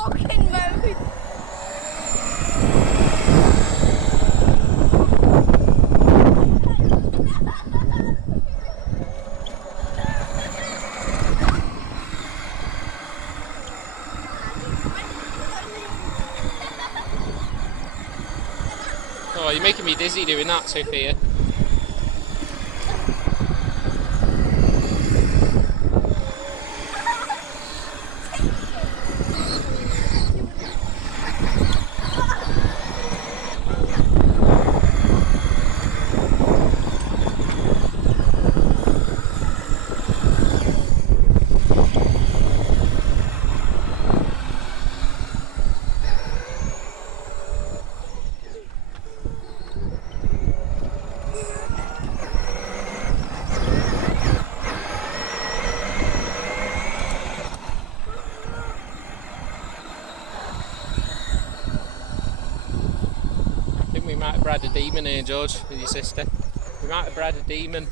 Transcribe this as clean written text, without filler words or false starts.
fucking mode. Oh, you're making me dizzy doing that, Sophia. I think we might have bred a demon here, George, with your sister. We might have bred a demon.